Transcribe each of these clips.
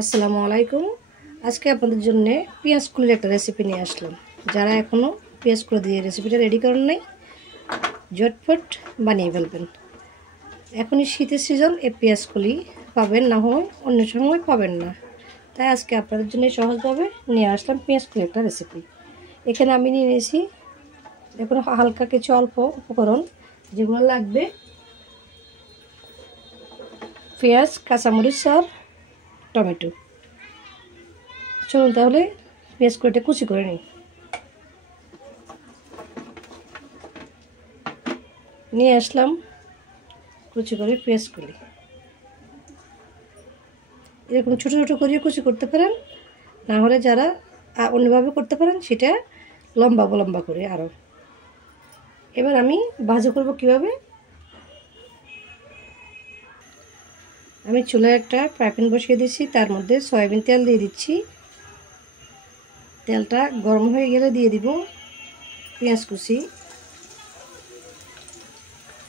আসসালামু আলাইকুম। আজকে আপনাদের জন্য পেঁয়াজ কলির একটা রেসিপি নিয়ে আসলাম। যারা এখনও পেঁয়াজ কলি দিয়ে রেসিপিটা রেডি করেন নাই, ঝটফট বানিয়ে ফেলবেন। এখনই শীতের সিজন, এই পেঁয়াজ কলি পাবেন, না হয় অন্য সময় পাবেন না। তাই আজকে আপনাদের জন্য সহজভাবে নিয়ে আসলাম পেঁয়াজ কলি একটা রেসিপি। এখানে আমি নিয়ে নিয়েছি, দেখুন, হালকা কিছু অল্প উপকরণ যেগুলো লাগবে: পেঁয়াজ, কাঁচামরিচ আর টমেটো। চলুন তাহলে পেঁয়াজ কলিটা কুচি করে নিই। নিয়ে আসলাম কুচি করে পেঁয়াজ কলি। এরকম ছোটো ছোটো করে কুচি করতে পারেন, না হলে যারা অন্যভাবে করতে পারেন সেটা লম্বা লম্বা করে আরও। এবার আমি ভাজি করব কিভাবে। আমি চুলায় একটা ফ্রাই প্যান বসিয়ে দিচ্ছি, তার মধ্যে সয়াবিন তেল দিয়ে দিচ্ছি। তেলটা গরম হয়ে গেলে দিয়ে দিব পেঁয়াজ কুচি,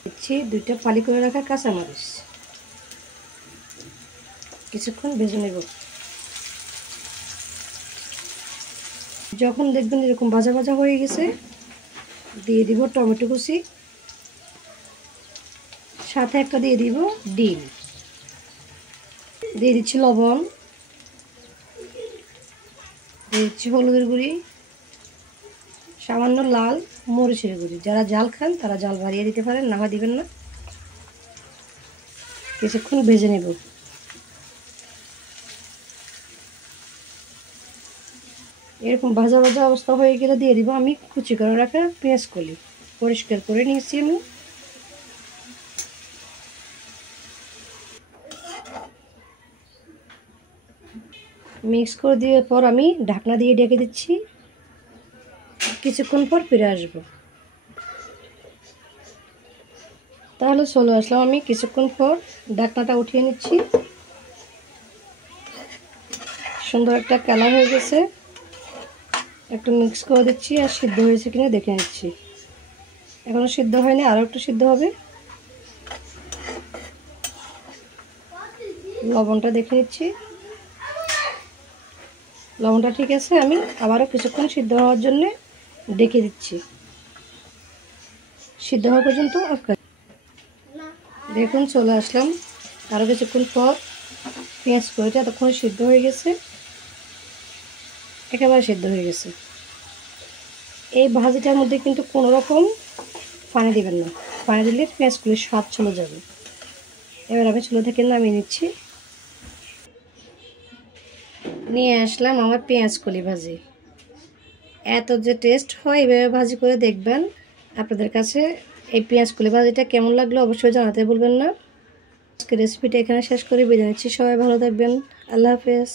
দিচ্ছি 2টা ফালি করে রাখা কাঁচামরিচ। কিছুক্ষণ ভেজে নেব। যখন দেখবেন এরকম ভাজা ভাজা হয়ে গেছে, দিয়ে দিব টমেটো কুচি, সাথে একটা দিয়ে দিব ডিম, দিয়ে দিচ্ছি লবণ, দিয়ে দিচ্ছি হলুদের গুঁড়ি, সামান্য লাল মরিচের গুঁড়ি। যারা জাল খান তারা জাল বাড়িয়ে দিতে পারেন, না হয় দিবেন না। কিছুক্ষণ ভেজে নেব। এরকম ভাজা ভাজা অবস্থা হয়ে গেলে দিয়ে দিব আমি কুচি করে রাখা পেঁয়াজ কলি। পরিষ্কার করে নিয়েছি আমি। মিক্স করে দেওয়ার পর আমি ঢাকনা দিয়ে ঢেকে দিচ্ছি। কিছুক্ষণ পর ফিরে আসব। তাহলে চলে আসলাম আমি কিছুক্ষণ পর। ঢাকনাটা উঠিয়ে নিচ্ছি। সুন্দর একটা কালার হয়ে গেছে। একটু মিক্স করে দিচ্ছি, আর সিদ্ধ হয়েছে কিনা দেখে নিচ্ছি। এখনো সিদ্ধ হয়নি, আরও একটু সিদ্ধ হবে। লবণটা দেখে নিচ্ছি, লবণটা ঠিক আছে। আমি আবারও কিছুক্ষণ সিদ্ধ হওয়ার জন্য ডেকে দিচ্ছি, সিদ্ধ হওয়া পর্যন্ত। দেখুন চলে আসলাম আরও কিছুক্ষণ পর। পেঁয়াজ কলিটা এতক্ষণ সিদ্ধ হয়ে গেছে, একেবারে সিদ্ধ হয়ে গেছে। এই ভাজিটার মধ্যে কিন্তু কোনো রকম পানি দিবেন না, পানি দিলে পেঁয়াজ কলির স্বাদ চলে যাবে। এবার আমি চুলা থেকে নামিয়ে নিচ্ছি। নিয়ে আসলাম আমার পেঁয়াজ কলি ভাজি। এত যে টেস্ট হয়, এভাবে ভাজি করে দেখবেন। আপনাদের কাছে এই পেঁয়াজ কলি ভাজিটা কেমন লাগলো অবশ্যই জানাতে ভুলবেন না। আজকে রেসিপিটা এখানে শেষ করে বিদায় নিচ্ছি। সবাই ভালো থাকবেন। আল্লাহ হাফেজ।